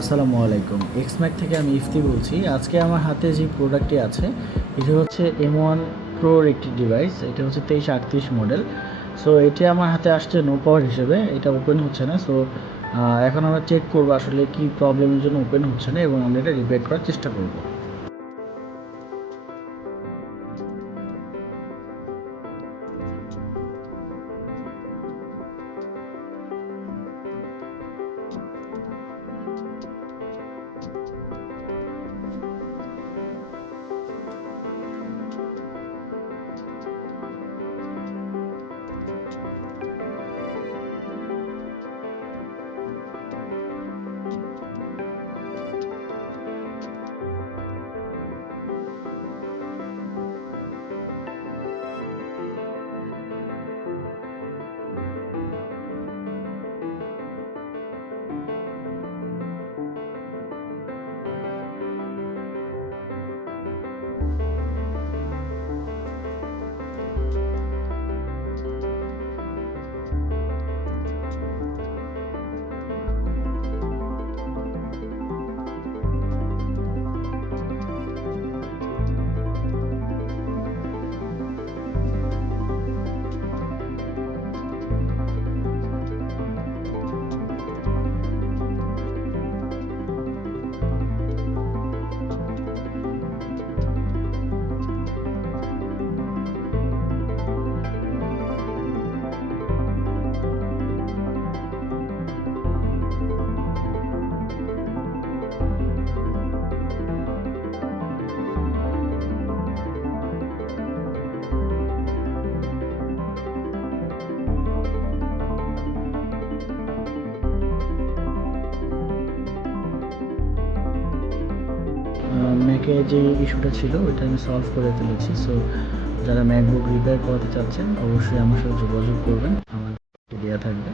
আসসালামু আলাইকুম। এক্সম্যাক থেকে আমি ইফতি বলছি। আজকে আমার হাতে যে প্রোডাক্টটি আছে, এটি হচ্ছে M1 প্রোর একটি ডিভাইস। এটা হচ্ছে 2338 মডেল। সো এটি আমার হাতে আসছে নো পাওয়ার হিসেবে। এটা ওপেন হচ্ছে না। সো এখন আমরা চেক করব আসলে কী প্রবলেমের জন্য ওপেন হচ্ছে না এবং আমরা এটা রিপেয়ার করার চেষ্টা করব। ম্যাকে যে ইস্যুটা ছিল ওইটা আমি সলভ করে ফেলেছি। সো যারা ম্যাকবুক রিপেয়ার করাতে চাচ্ছেন অবশ্যই আমার সাথে যোগাযোগ করবেন, আমার দেওয়া থাকবে।